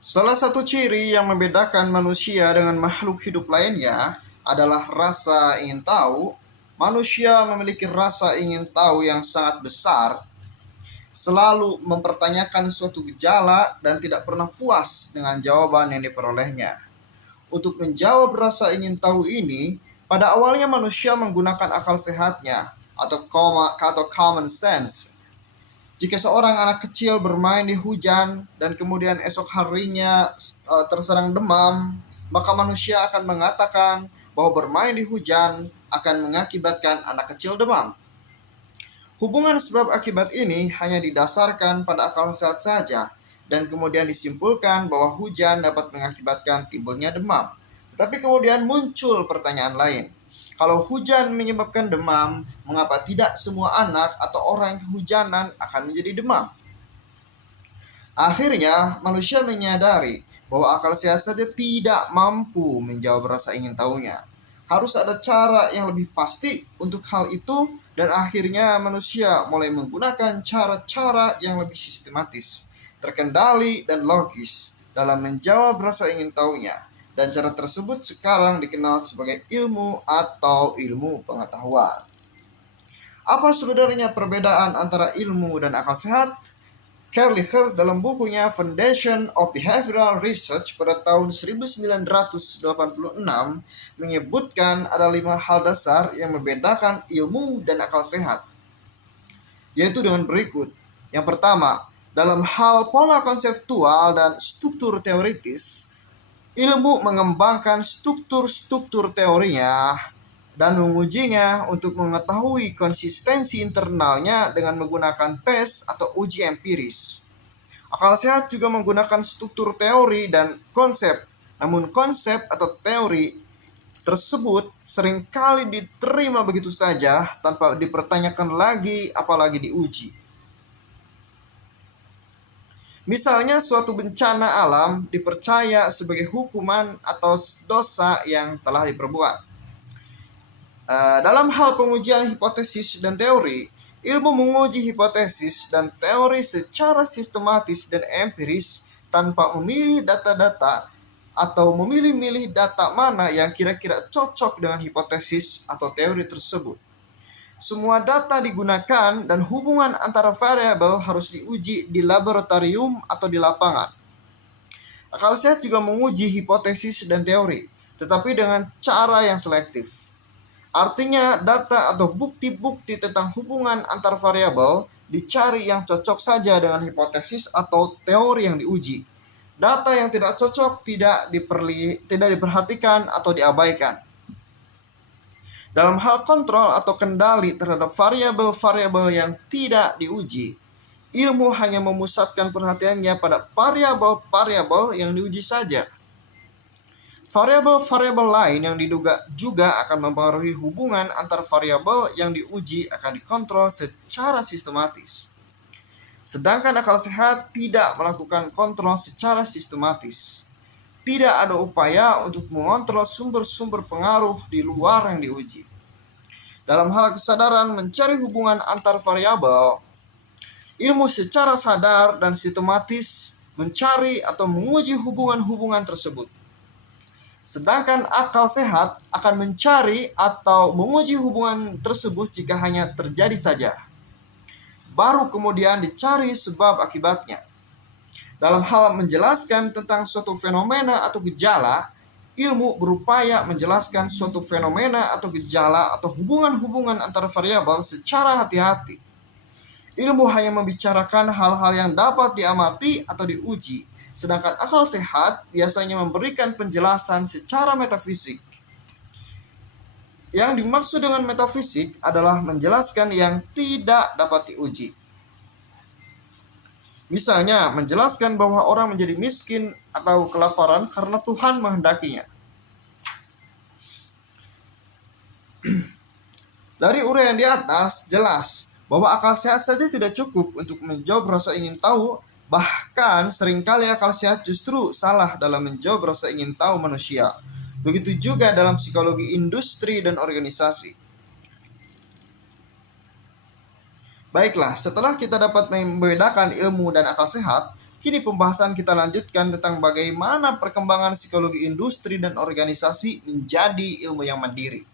Salah satu ciri yang membedakan manusia dengan makhluk hidup lainnya adalah rasa ingin tahu. Manusia memiliki rasa ingin tahu yang sangat besar, selalu mempertanyakan suatu gejala dan tidak pernah puas dengan jawaban yang diperolehnya. Untuk menjawab rasa ingin tahu ini, pada awalnya manusia menggunakan akal sehatnya atau common sense. Jika seorang anak kecil bermain di hujan dan kemudian esok harinya terserang demam, maka manusia akan mengatakan bahwa bermain di hujan akan mengakibatkan anak kecil demam. Hubungan sebab akibat ini hanya didasarkan pada akal sehat saja dan kemudian disimpulkan bahwa hujan dapat mengakibatkan timbulnya demam. Tapi kemudian muncul pertanyaan lain. Kalau hujan menyebabkan demam, mengapa tidak semua anak atau orang yang kehujanan akan menjadi demam? Akhirnya, manusia menyadari bahwa akal sehat saja tidak mampu menjawab rasa ingin tahunya. Harus ada cara yang lebih pasti untuk hal itu, dan akhirnya manusia mulai menggunakan cara-cara yang lebih sistematis, terkendali, dan logis dalam menjawab rasa ingin tahunya. Dan cara tersebut sekarang dikenal sebagai ilmu atau ilmu pengetahuan. Apa sebenarnya perbedaan antara ilmu dan akal sehat? Kerlicher dalam bukunya Foundation of Behavioral Research pada tahun 1986 menyebutkan ada 5 hal dasar yang membedakan ilmu dan akal sehat, yaitu dengan berikut. Yang pertama, dalam hal pola konseptual dan struktur teoritis, ilmu mengembangkan struktur-struktur teorinya dan mengujinya untuk mengetahui konsistensi internalnya dengan menggunakan tes atau uji empiris. Akal sehat juga menggunakan struktur teori dan konsep, namun konsep atau teori tersebut seringkali diterima begitu saja tanpa dipertanyakan lagi apalagi diuji. Misalnya suatu bencana alam dipercaya sebagai hukuman atau dosa yang telah diperbuat. Dalam hal pengujian hipotesis dan teori, ilmu menguji hipotesis dan teori secara sistematis dan empiris tanpa memilih data-data atau memilih-milih data mana yang kira-kira cocok dengan hipotesis atau teori tersebut. Semua data digunakan dan hubungan antara variabel harus diuji di laboratorium atau di lapangan. Akal sehat juga menguji hipotesis dan teori, tetapi dengan cara yang selektif. Artinya, data atau bukti-bukti tentang hubungan antar variabel dicari yang cocok saja dengan hipotesis atau teori yang diuji. Data yang tidak cocok tidak diperhatikan atau diabaikan. Dalam hal kontrol atau kendali terhadap variabel-variabel yang tidak diuji, ilmu hanya memusatkan perhatiannya pada variabel-variabel yang diuji saja. Variabel-variabel lain yang diduga juga akan mempengaruhi hubungan antar variabel yang diuji akan dikontrol secara sistematis. Sedangkan akal sehat tidak melakukan kontrol secara sistematis. Tidak ada upaya untuk mengontrol sumber-sumber pengaruh di luar yang diuji. Dalam hal kesadaran mencari hubungan antar variabel, ilmu secara sadar dan sistematis mencari atau menguji hubungan-hubungan tersebut. Sedangkan akal sehat akan mencari atau menguji hubungan tersebut jika hanya terjadi saja. Baru kemudian dicari sebab akibatnya. Dalam hal menjelaskan tentang suatu fenomena atau gejala, ilmu berupaya menjelaskan suatu fenomena atau gejala atau hubungan-hubungan antara variabel secara hati-hati. Ilmu hanya membicarakan hal-hal yang dapat diamati atau diuji, sedangkan akal sehat biasanya memberikan penjelasan secara metafisik. Yang dimaksud dengan metafisik adalah menjelaskan yang tidak dapat diuji. Misalnya, menjelaskan bahwa orang menjadi miskin atau kelaparan karena Tuhan menghendakinya. Dari uraian di atas, jelas bahwa akal sehat saja tidak cukup untuk menjawab rasa ingin tahu. Bahkan seringkali akal sehat justru salah dalam menjawab rasa ingin tahu manusia. Begitu juga dalam psikologi industri dan organisasi. Baiklah, setelah kita dapat membedakan ilmu dan akal sehat, Kini pembahasan kita lanjutkan tentang bagaimana perkembangan psikologi industri dan organisasi menjadi ilmu yang mandiri.